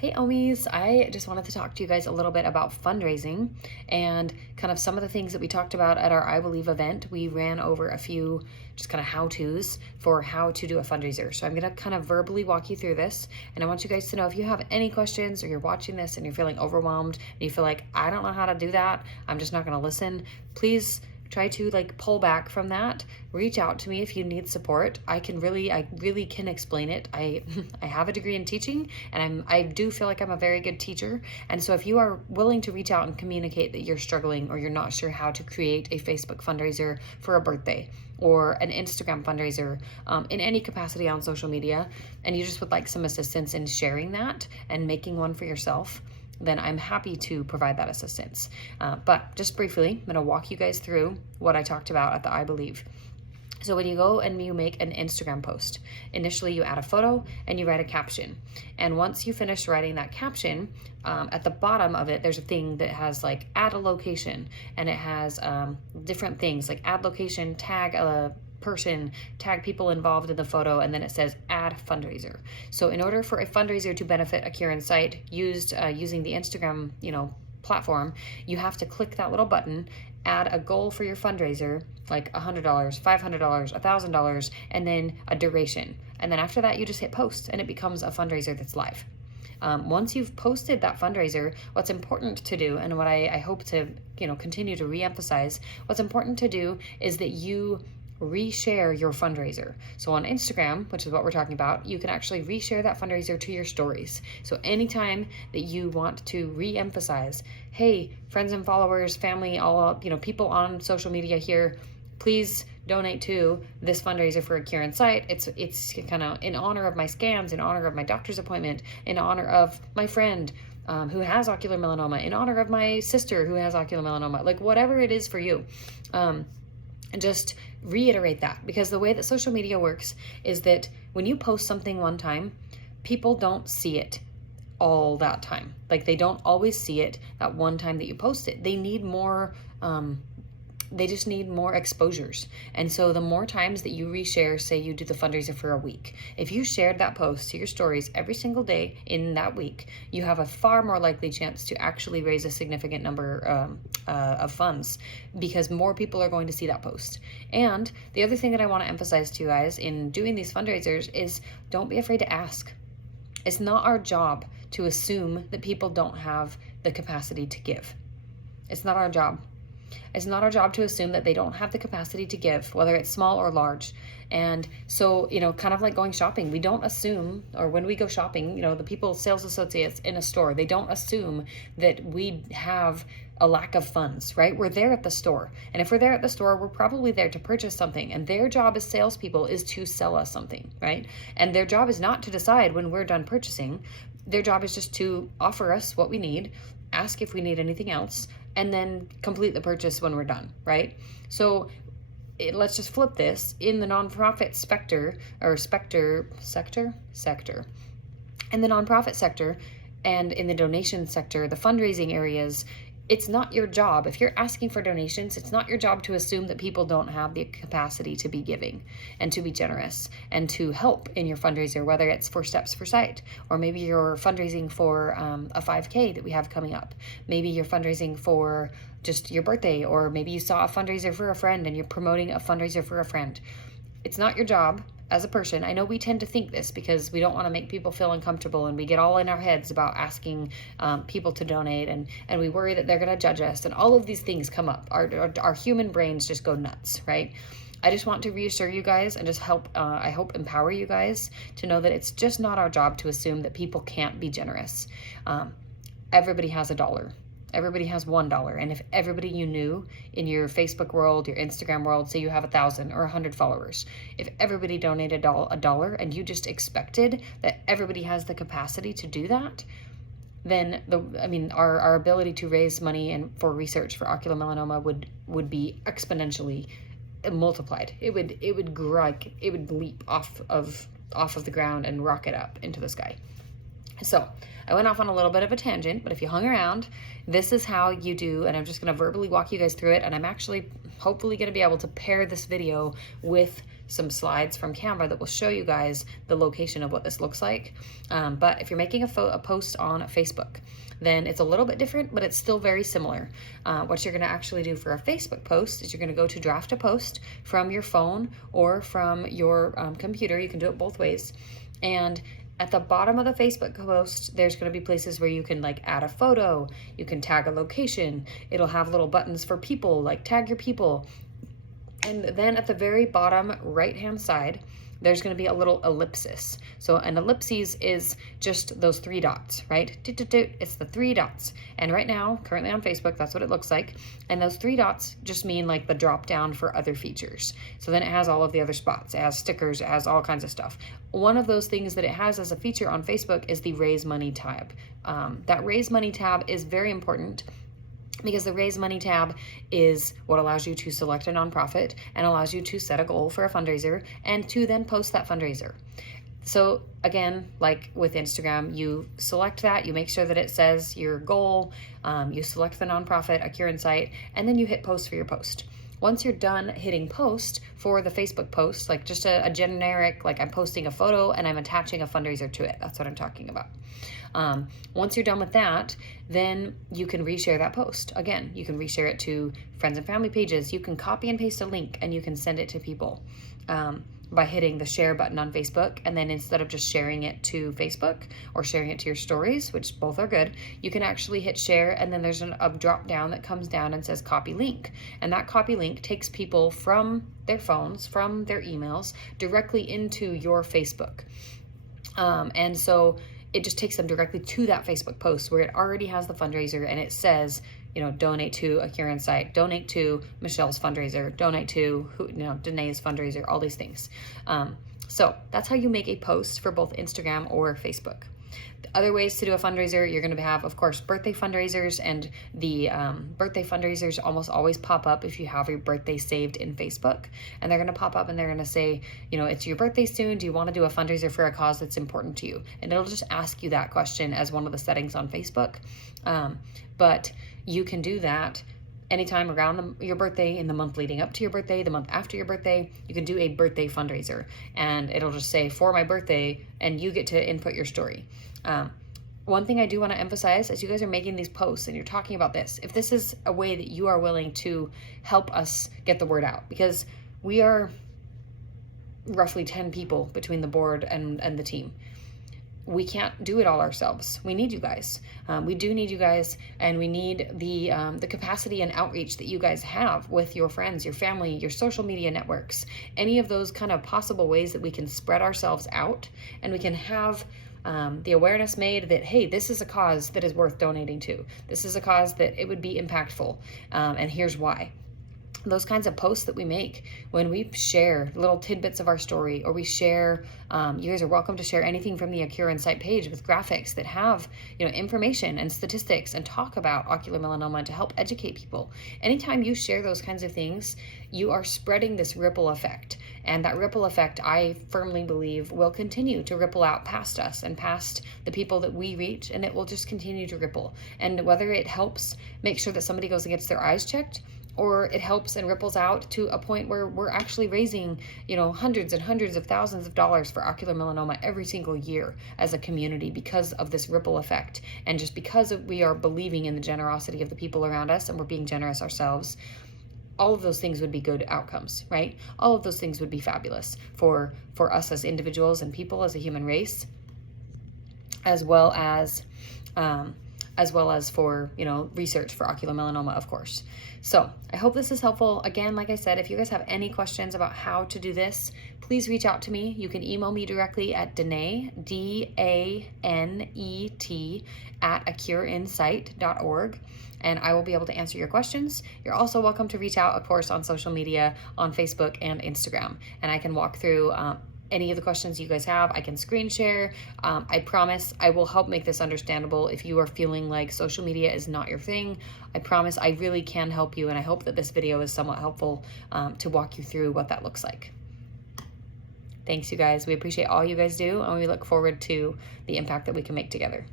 Hey Omis, I just wanted to talk to you guys a little bit about fundraising and kind of some of the things that we talked about at our I Believe event. We ran over a few just kind of how-tos for how to do a fundraiser. So I'm going to kind of verbally walk you through this, and I want you guys to know if you have any questions or you're watching this and you're feeling overwhelmed and you feel like, I don't know how to do that, I'm just not going to listen, please try to pull back from that. Reach out to me if you need support. I really can explain it. I have a degree in teaching, and I do feel like I'm a very good teacher. And so if you are willing to reach out and communicate that you're struggling or you're not sure how to create a Facebook fundraiser for a birthday or an Instagram fundraiser in any capacity on social media, and you just would like some assistance in sharing that and making one for yourself, then I'm happy to provide that assistance. But just briefly, I'm gonna walk you guys through what I talked about at the I Believe. So when you go and you make an Instagram post, initially you add a photo and you write a caption. And once you finish writing that caption, at the bottom of it, there's a thing that has add a location, and it has different things like add location, tag a person, tag people involved in the photo, and then it says add fundraiser. So in order for a fundraiser to benefit a Kieran site using the Instagram platform, you have to click that little button, add a goal for your fundraiser, like $100, $500, $1,000, and then a duration. And then after that, you just hit post and it becomes a fundraiser that's live. Once you've posted that fundraiser, what's important to do, and what I hope to continue to re-emphasize, what's important to do is that you reshare your fundraiser. So on Instagram, which is what we're talking about, you can actually reshare that fundraiser to your stories. So anytime that you want to re-emphasize, hey, friends and followers, family, all people on social media here, please donate to this fundraiser for a Kieran site. It's kind of in honor of my scans, in honor of my doctor's appointment, in honor of my friend who has ocular melanoma, in honor of my sister who has ocular melanoma, whatever it is for you. And just reiterate that, because the way that social media works is that when you post something one time, people don't see it all that time. They don't always see it that one time that you post it. They need more, they just need more exposures. And so the more times that you reshare, say you do the fundraiser for a week, if you shared that post to your stories every single day in that week, you have a far more likely chance to actually raise a significant number of funds, because more people are going to see that post. And the other thing that I want to emphasize to you guys in doing these fundraisers is don't be afraid to ask. It's not our job to assume that people don't have the capacity to give. It's not our job. It's not our job to assume that they don't have the capacity to give, whether it's small or large. And so, kind of like going shopping, we don't assume, or when we go shopping, the sales associates in a store, they don't assume that we have a lack of funds, right? We're there at the store. And if we're there at the store, we're probably there to purchase something. And their job as salespeople is to sell us something, right? And their job is not to decide when we're done purchasing. Their job is just to offer us what we need, ask if we need anything else, and then complete the purchase when we're done, right? So let's just flip this. In the nonprofit sector, in the nonprofit sector and in the donation sector, the fundraising areas, it's not your job. If you're asking for donations, it's not your job to assume that people don't have the capacity to be giving and to be generous and to help in your fundraiser, whether it's for Steps for Sight, or maybe you're fundraising for a 5K that we have coming up. Maybe you're fundraising for just your birthday, or maybe you saw a fundraiser for a friend and you're promoting a fundraiser for a friend. It's not your job as a person. I know we tend to think this because we don't want to make people feel uncomfortable, and we get all in our heads about asking people to donate, and we worry that they're going to judge us, and all of these things come up. Our human brains just go nuts, right? I just want to reassure you guys and just I hope empower you guys to know that it's just not our job to assume that people can't be generous. Everybody has a dollar. Everybody has $1. And if everybody you knew in your Facebook world, your Instagram world, say you have 1,000 or 100 followers, if everybody donated a dollar and you just expected that everybody has the capacity to do that, then our ability to raise money and for research for ocular melanoma would be exponentially multiplied. It would leap off of the ground and rocket up into the sky. So I went off on a little bit of a tangent, but if you hung around, this is how you do, and I'm just going to verbally walk you guys through it, and I'm actually hopefully going to be able to pair this video with some slides from Canva that will show you guys the location of what this looks like. But if you're making a post on Facebook, then it's a little bit different, but it's still very similar. What you're going to actually do for a Facebook post is you're going to go to draft a post from your phone or from your computer. You can do it both ways. And at the bottom of the Facebook post, there's going to be places where you can like add a photo, you can tag a location. It'll have little buttons for people, like tag your people. And then at the very bottom right-hand side, there's going to be a little ellipsis. So an ellipsis is just those 3 dots, right? It's the 3 dots. And right now, currently on Facebook, that's what it looks like. And those 3 dots just mean like the drop down for other features. So then it has all of the other spots. It has stickers, it has all kinds of stuff. One of those things that it has as a feature on Facebook is the Raise Money tab. That Raise Money tab is very important, because the Raise Money tab is what allows you to select a nonprofit and allows you to set a goal for a fundraiser and to then post that fundraiser. So again, like with Instagram, you select that, you make sure that it says your goal, you select the nonprofit, a Cure in Sight, and then you hit post for your post. Once you're done hitting post for the Facebook post, like just a generic, like I'm posting a photo and I'm attaching a fundraiser to it. That's what I'm talking about. Once you're done with that, then you can reshare that post. Again, you can reshare it to friends and family pages. You can copy and paste a link and you can send it to people by hitting the share button on Facebook. And then instead of just sharing it to Facebook or sharing it to your stories, which both are good, you can actually hit share, and then there's a drop down that comes down and says copy link. And that copy link takes people from their phones, from their emails, directly into your Facebook. And so it just takes them directly to that Facebook post where it already has the fundraiser and it says, you know, donate to a Cure in Sight, donate to Michelle's fundraiser, donate to, Danae's fundraiser, all these things. So that's how you make a post for both Instagram or Facebook. The other ways to do a fundraiser, you're going to have, of course, birthday fundraisers, and the birthday fundraisers almost always pop up if you have your birthday saved in Facebook, and they're going to pop up and they're going to say, you know, it's your birthday soon. Do you want to do a fundraiser for a cause that's important to you? And it'll just ask you that question as one of the settings on Facebook. But you can do that anytime around your birthday, in the month leading up to your birthday, the month after your birthday. You can do a birthday fundraiser, and it'll just say for my birthday, and you get to input your story. One thing I do want to emphasize as you guys are making these posts and you're talking about this, if this is a way that you are willing to help us get the word out, because we are roughly 10 people between the board and the team. We can't do it all ourselves. We need you guys. We do need you guys, and we need the capacity and outreach that you guys have with your friends, your family, your social media networks, any of those kind of possible ways that we can spread ourselves out, and we can have the awareness made that, hey, this is a cause that is worth donating to. This is a cause that it would be impactful, and here's why. Those kinds of posts that we make, when we share little tidbits of our story, or we share, you guys are welcome to share anything from the A Cure in Sight page with graphics that have, you know, information and statistics and talk about ocular melanoma to help educate people. Anytime you share those kinds of things, you are spreading this ripple effect. And that ripple effect, I firmly believe, will continue to ripple out past us and past the people that we reach, and it will just continue to ripple. And whether it helps make sure that somebody goes and gets their eyes checked, or it helps and ripples out to a point where we're actually raising, you know, hundreds and hundreds of thousands of dollars for ocular melanoma every single year as a community because of this ripple effect. And just because we are believing in the generosity of the people around us and we're being generous ourselves, all of those things would be good outcomes, right? All of those things would be fabulous for us as individuals and people, as a human race, as well as for, you know, research for ocular melanoma, of course. So I hope this is helpful. Again, like I said, if you guys have any questions about how to do this, please reach out to me. You can email me directly at Danae, DANET, at acureinsight.org, and I will be able to answer your questions. You're also welcome to reach out, of course, on social media, on Facebook and Instagram, and I can walk through any of the questions you guys have. I can screen share. I promise I will help make this understandable if you are feeling like social media is not your thing. I promise I really can help you, and I hope that this video is somewhat helpful to walk you through what that looks like. Thanks, you guys. We appreciate all you guys do, and we look forward to the impact that we can make together.